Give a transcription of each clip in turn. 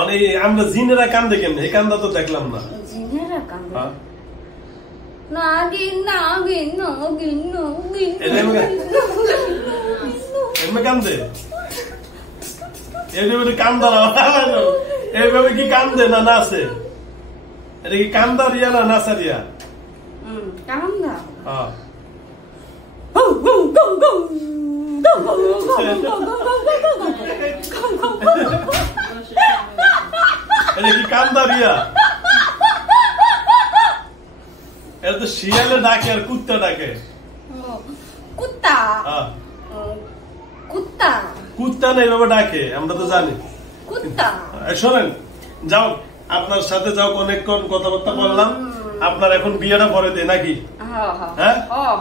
অনেক আমরা জিনেরা কান্দে কেমনে? এই কান্দা তো দেখলাম না। জিনেরা কান্দে? নাগিন নাগিন নাগিন নাগিন এমনি কান্দে? এইভাবে কান্দা না, এইভাবে কি কান্দে না নাচে? এটা কি কান্দা রিয়া না নাচা রিয়া? কান্দা। এটা কি কান্দা রিয়া? এটা তো শিয়ালে ডাকে আর কুত্তা ডাকে। কুত্তা কুত্তা কুত্তা না এইভাবে ডাকে, আমরা তো জানি কুত্তা। শোনেন, যাও আপনার সাথে যাও, অনেকক্ষণ কথাবার্তা বললাম। আপনার এখন বিয়েটা পরে দেয় নাকি? হ্যাঁ,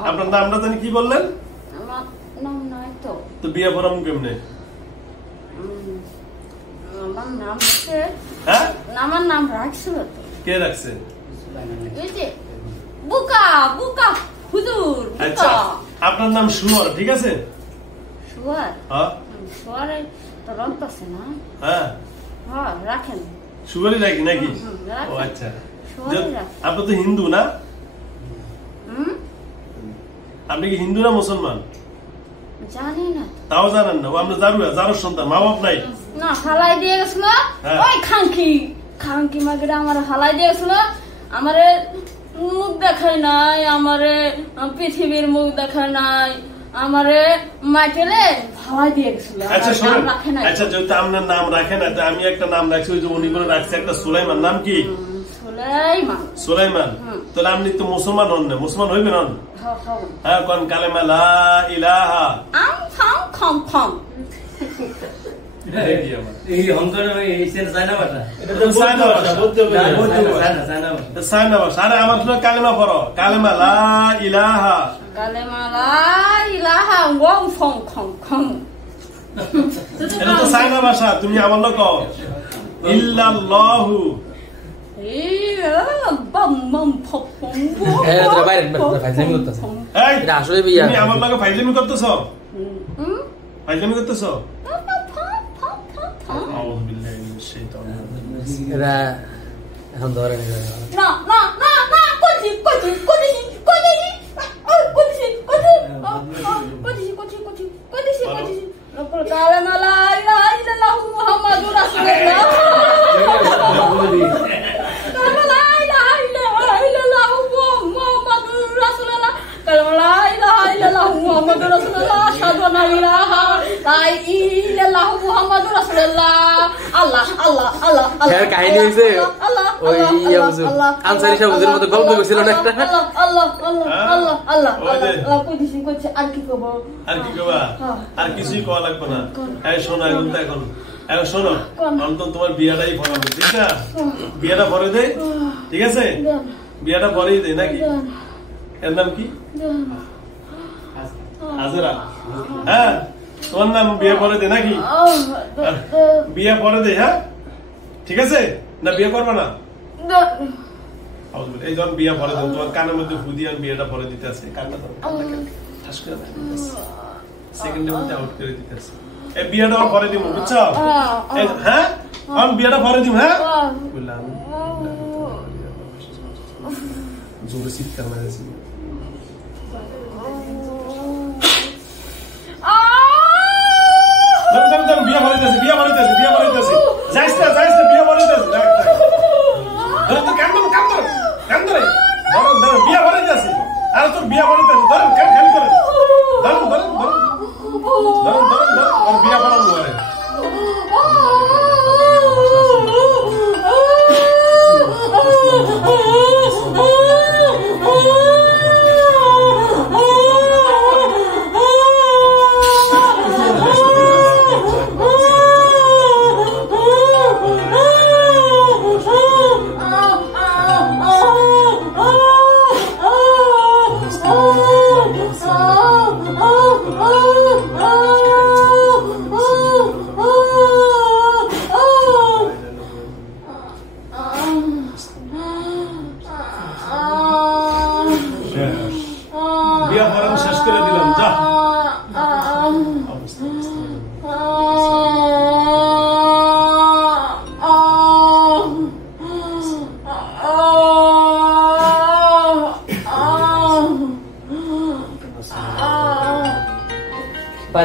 আপনার নামটা জানি কি বললেন? তো বিয়ে পড়াম কেমনে? আমার নাম রাখছিল তো। কে রাখছে? বুকা বুকা হুজুর। আচ্ছা, আপনার নাম সুয়ার, ঠিক আছে? সুয়ার? হ্যাঁ, সুয়ারের তো রক্ত আছে না? হ্যাঁ হ্যাঁ, রাখেন। সুয়ারই রাখি নাকি? ও আচ্ছা, আপনি তো হিন্দু না? আপনি কি হিন্দু না মুসলমান? জানি না। তাও জানেন না? আমরা জারুর সন্তান, মা বাপ নাই? না, হালাই দিয়ে গেছিল ওই খাঙ্কি খাঙ্কি মাগিরা আমার হালাই দিয়ে গেছিল। আমারে মুখ দেখায় নাই, আমারে পৃথিবীর মুখ দেখায় নাই, আমারে মাইকেলে হালাই দিয়ে গেছিল। আচ্ছা শোনেন, আচ্ছা যেহেতু আপনার নাম রাখে না, তো আমি একটা নাম রাখছি, ওই যে উনি করে রাখছে একটা সুলাইমান। নাম কি? সুলাইমান। সুলাইমান। তাহলে আপনি তো মুসলমান হন না? মুসলমান হইবেন? হন। হ্যাঁ, কোন কালেমা লা ইলাহা আম ফাম খাম ফাম। এই অঙ্কন এই সেন চায়না ভাষা। এটা তো চায়না ভাষা, বলতে হবে চায়না ভাষা। চায়না ভাষা। আরে আমার তো কালেমা পড়ো, কালেমা লা ইলাহা। কালেমা লা ইলাহা ওয়াং ফং খং খং। এটা তো চায়না ভাষা, তুমি আমার লোক ইল্লাল্লাহু। তুমি আমার লোক ফাইজলামি করতেছো? ফাইজলামি করতেছো? এখন ধরে না না না না কোচি কোচি কোচি কোচি কোচি কোচি কোচি কোচি কোচি কোচি কোচি লোকল কালেমা লা ইলাহা ইল্লাল্লাহু মুহাম্মাদুর রাসূলুল্লাহ। কালেমা লা ইলাহা ইল্লাল্লাহু মুহাম্মাদুর রাসূলুল্লাহ। কালেমা লা ইলাহা ইল্লাল্লাহু মুহাম্মাদুর রাসূলুল্লাহ। আশহাদু আন্না ইলাহা ইল্লাল্লাহু মুহাম্মাদুর রাসূলুল্লাহ। আল্লাহ আল্লাহ আল্লাহ আল্লাহ। কাহিনী হইছে ওই আনসারী সাহেবের মতো গল্প কইছিল না একটা? আল্লাহ আল্লাহ আল্লাহ আল্লাহ আল্লাহ আল্লাহ কইছি কইছে। আর কি কব? আর কি কবা? আর কিছুই কওয়া লাগবে না। এই শোনো, এখন শোনো, অন্তত তোমার বিয়াটাই পড়াবো, ঠিক না? বিয়াটা পরে দে, ঠিক আছে? বিয়াটা পরেই দে নাকি? এর নাম কি? হাজেরা। হ্যাঁ, তোমার নাম বিয়ে পরে দে নাকি? বিয়ে পরে দে। হ্যাঁ, ঠিক আছে? না বিয়ে করবে না? এই যখন বিয়ে পরে দেব, তোমার কানের মধ্যে হুদিয়ান বিয়েটা পরে দিতে আছে। কানটা ঠাস করে সেকেন্ডের মধ্যে আউট করে দিতে আছে। এই বিয়েটা পরে দিব, বুঝছো? হ্যাঁ, আমি বিয়েটা পরে দিব। হ্যাঁ বললাম, জোরে চিৎকার মেরেছি। বিয়ে পড়াইতেছে, বিয়ে পড়াইতেছে, বিয়ে পড়াইতেছে। যাইস না, বিয়ে পড়াইতেছে। বিয়ে পড়াইতেছে। আরে তোর বিয়ে পড়াইতেছে, ধরেন খালি করে ধরেন ধরেন ধরেন ধরেন ধরেন ধরেন বিয়ে পড়ানো ধরে।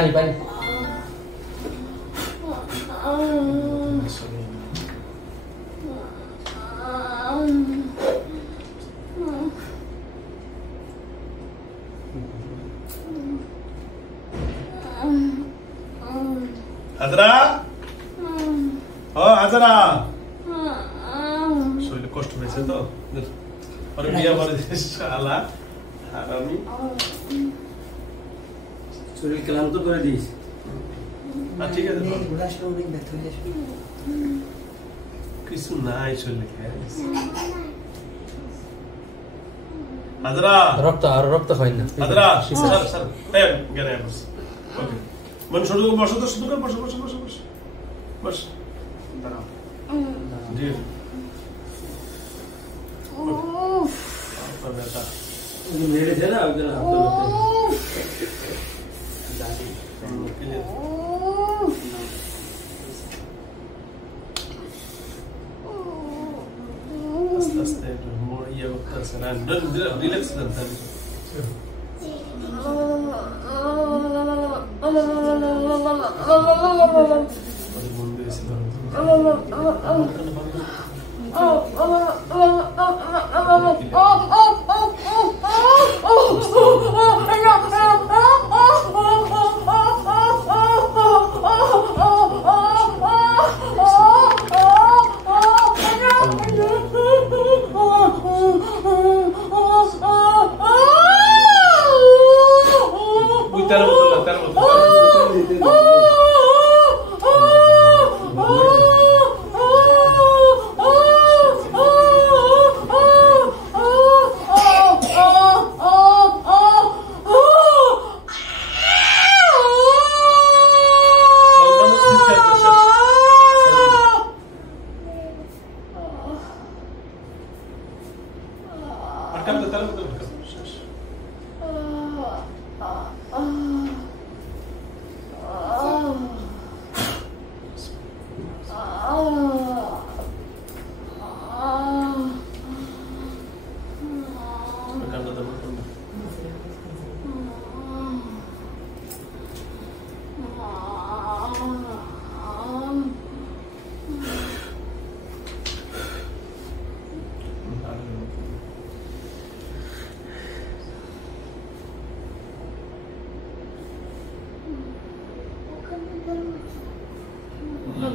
পানি পানি হাজরা ও হাজরা শরীরে কষ্ট পেয়েছে তো পরে বিয়া করে শালা হারামি শরীর ক্লান্ত করে দিস ঠিক আছে ঘোড়া আসলে অনেক ব্যথা হয়ে যাবে কিছু নাই শরীরে হাজরা রক্ত হয় না হাজরা স্যার স্যার গেলে বস ওকে মন শুরু বসো তো শুরু কর বসো বসো বসো বসো বস দাঁড়াও জি বেটা মেরে দে না ওদের হাত আস্তে আস্তে মোর ইয়ে করতে আছে না রিল্যাক্স দেন তাহলে মন দিয়েছি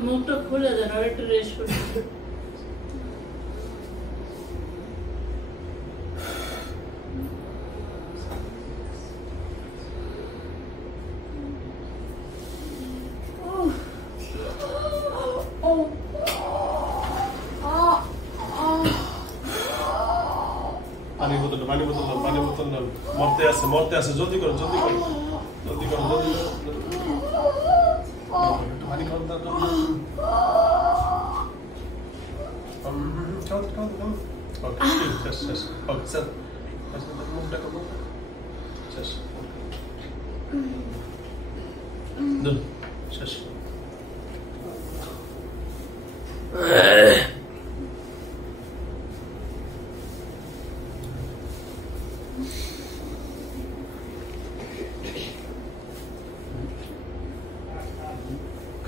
মুখটা খুলে দেন আর একটু রেস্ট করুন পানি বোতল নাও মরতে আছে জলদি করো পানি খাও ওকে শেষ ওকে স্যার মুখটা করো শেষ শেষ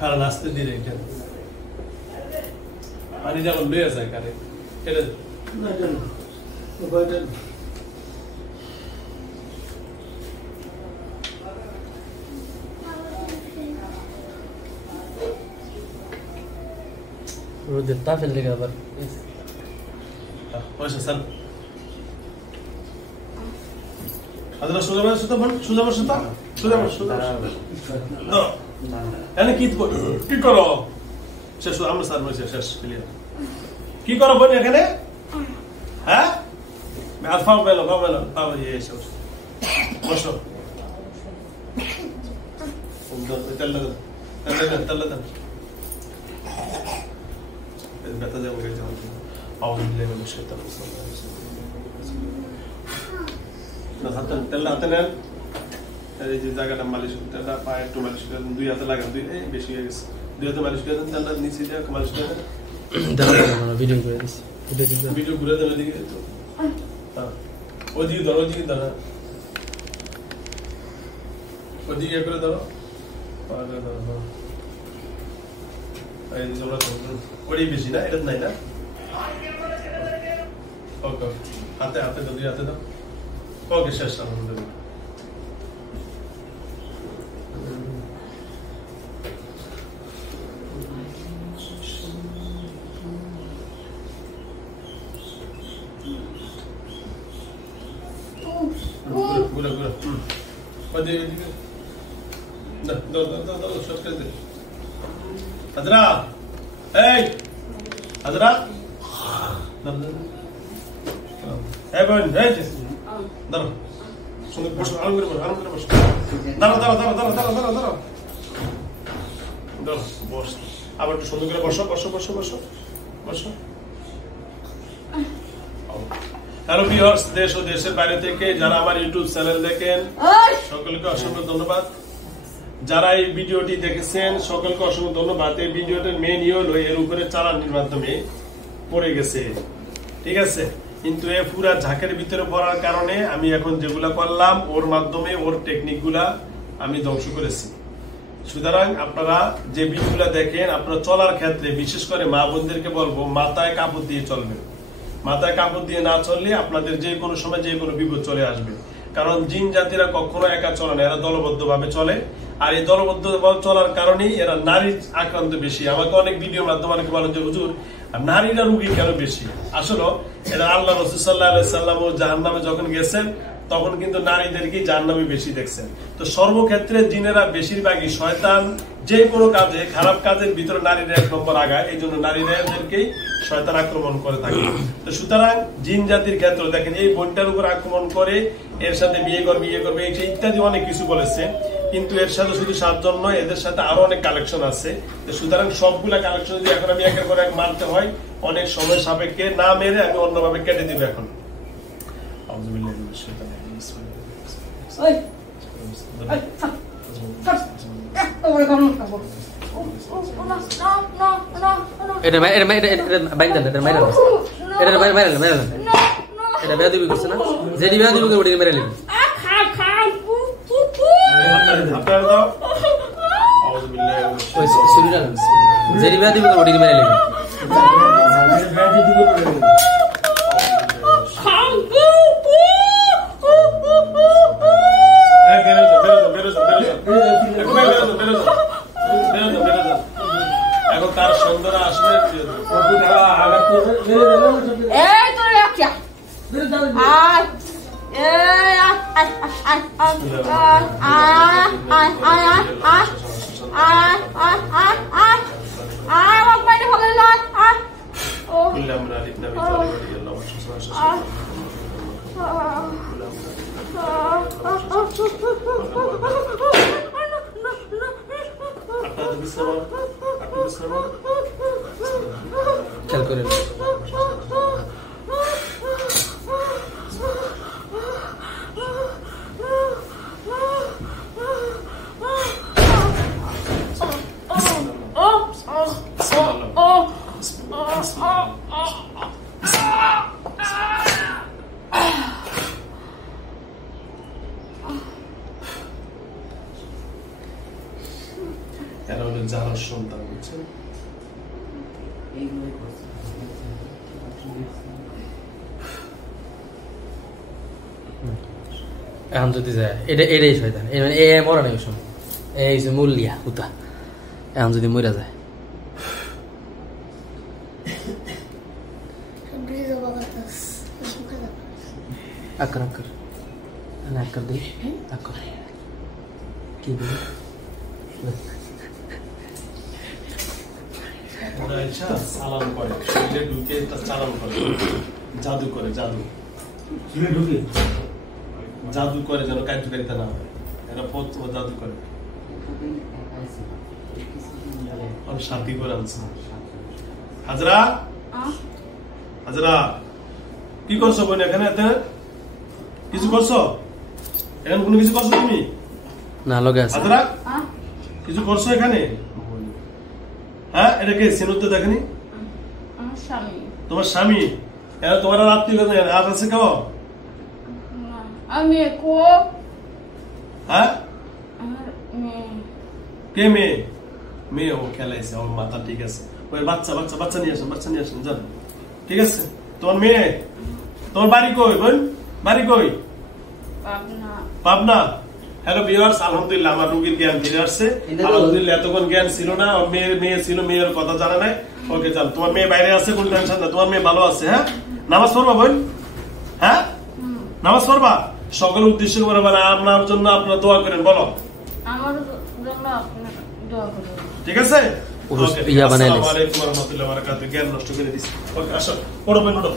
কারণ আসতে দিলে পানি যেমন লয়ে যায় কারে এটা না জানো ওইটা রোদের তাপের লেগে আবার পয়সা স্যার আদরা সোজা এনে কি করো শেষ আমরা স্যার বলছি শেষ ক্লিয়ার কি করো বলি এখানে হ্যাঁ আলফা বেলো এসে বসো তেল ব্যথা যাবো হাতে নেন এই যে জায়গাটা মালিশ তেলটা পায়ে একটু মালিশ করে দুই হাতে লাগান বেশি হয়ে গেছে দুই হাতে মালিশ করে দেন তেলটা নিচে দিয়ে মালিশ করে দেন ভিডিও করে দিচ্ছি ভিডিও ঘুরে দেন ওইদিকে ওইদিকে ধরো ওইদিকে করে ধরো ওই বেশি না, এটা নাই না। ওকে হাতে হাতে দাও, হাতে দাও। ওকে শেষ। আলহামদুলিল্লাহ। গুলো গুলো ওদিকে দাও দাও দাও দাও সব করে দে। হাজরা, এই হাজরা, এই বোন, এই দাঁড়াও, সঙ্গে বসো, আরাম করে বসো, আরাম করে বসো। দাঁড়াও দাঁড়াও দাঁড়াও দাঁড়াও দাঁড়াও দাঁড়াও দাঁড়াও দাঁড়াও, বস। আবার একটু সুন্দর করে বসো, বসো বসো বসো বসো। হ্যালো ভিউয়ার্স, দেশ ও দেশের বাইরে থেকে যারা আমার ইউটিউব চ্যানেল দেখেন সকলকে অসংখ্য ধন্যবাদ। যারা এই ভিডিওটি দেখেছেন সকলকে অসংখ্য ধন্যবাদ। এই ভিডিওটার মেইন হলো এর উপরে চালানির মাধ্যমে পড়ে গেছে, ঠিক আছে, কিন্তু এ পুরা ঝাঁকের ভিতরে পড়ার কারণে আমি এখন যেগুলা করলাম ওর মাধ্যমে ওর টেকনিক গুলা আমি ধ্বংস করেছি। সুতরাং আপনারা যে ভিডিওগুলা দেখেন, আপনারা চলার ক্ষেত্রে বিশেষ করে মা বোনদেরকে বলবো মাথায় কাপড় দিয়ে চলবেন। মাথায় কাপড় দিয়ে না চললে আপনাদের যে কোনো সময় যে কোনো বিপদ চলে আসবে। কারণ জিন জাতিরা কখনো একা চলে না, এরা দলবদ্ধ ভাবে চলে। আর এই দলবদ্ধ চলার কারণেই এরা নারীর আক্রান্ত বেশি। আমাকে অনেক ভিডিওর মাধ্যমে অনেকে বলেন যে হুজুর নারীরা রোগী কেন বেশি? আসলে এরা আল্লাহ রাসূল সাল্লাল্লাহু আলাইহি সাল্লাম জাহান্নামে যখন গেছেন তখন কিন্তু নারীদেরকে জাহান্নামে বেশি দেখছেন। তো সর্বক্ষেত্রে জিনেরা বেশিরভাগই শয়তান যে কোনো কাজে, খারাপ কাজের ভিতরে নারীরা 1 নম্বর আগায়, এই জন্য নারীদেরকেই শয়তান আক্রমণ করে থাকে। তো সুতরাং জিন জাতির ক্ষেত্রে দেখেন এই বোনটার উপর আক্রমণ করে এর সাথে বিয়ে করবে ইত্যাদি অনেক কিছু বলেছে, কিন্তু এর সাথে শুধু 7 জন নয়, এদের সাথে আরো অনেক কালেকশন আছে। তো সুতরাং সবগুলা কালেকশন যদি এখন আমি একের পর এক মানতে হয় অনেক সময় সাপেক্ষে না মেরে আমি অন্যভাবে কেটে দিব। এখন এখন তার সুন্দর আসবে খেয়াল করে এরা হলেন যারা সন্তান বুঝছেন। এখন যদি যায় এটাই শয়তান, এ মরা নেই সময়, এই যে মূল্যা হুতা এখন যদি মরা যায় আকার আকার আকার দিই আকার কি বলি সালাম করে ঢুকে চালান করে, জাদু করে, জাদু জাদু করে যেন কার্যকারিতা না হয়, এরা জাদু করে। শান্তি করে আনছে। হাজরা, হাজরা কি করছো বোন এখানে? কিছু করছো এখানে? কোনো কিছু করছো তুমি? না লগে আছে। হাজরা কিছু করছো এখানে? হ্যাঁ, এটা কে? সিনুতে দেখেনি? তোমার স্বামী? তোমার রাত্রি হাত আছে কেউ? আমি হ্যাঁ কে মেয়ে? মেয়ে ও খেলাইছে, ওর মাথা ঠিক আছে। ওই বাচ্চা নিয়ে আসেন যান। ঠিক আছে? তোমার মেয়ে, তোমার বাড়ি কই বোন? বাড়ি কই? পাবনা। হ্যালো ভিউয়ার্স, আলহামদুলিল্লাহ আমার রোগীর জ্ঞান ফিরে আসছে। আলহামদুলিল্লাহ এতক্ষণ জ্ঞান ছিল না, ওর মেয়ে ছিল, মেয়ের কথা জানা নাই। ওকে যান, তোমার মেয়ে বাইরে আছে, কোনো টেনশন না, তোমার মেয়ে ভালো আছে। হ্যাঁ, নামাজ পড়বা বোন? হ্যাঁ, নামাজ পড়বা? সকল উদ্দেশ্য করে মানে আপনার জন্য আপনারা দোয়া করেন, বলো। আমার জন্য আপনি দোয়া করুন। ঠিক আছে? ইয়া বানাইলে আসসালামু আলাইকুম ওয়া রাহমাতুল্লাহি ওয়া বারাকাতুহু। জ্ঞান নষ্ট করে দিছি। ওকে আসো, পড়ো বোন, পড়ো।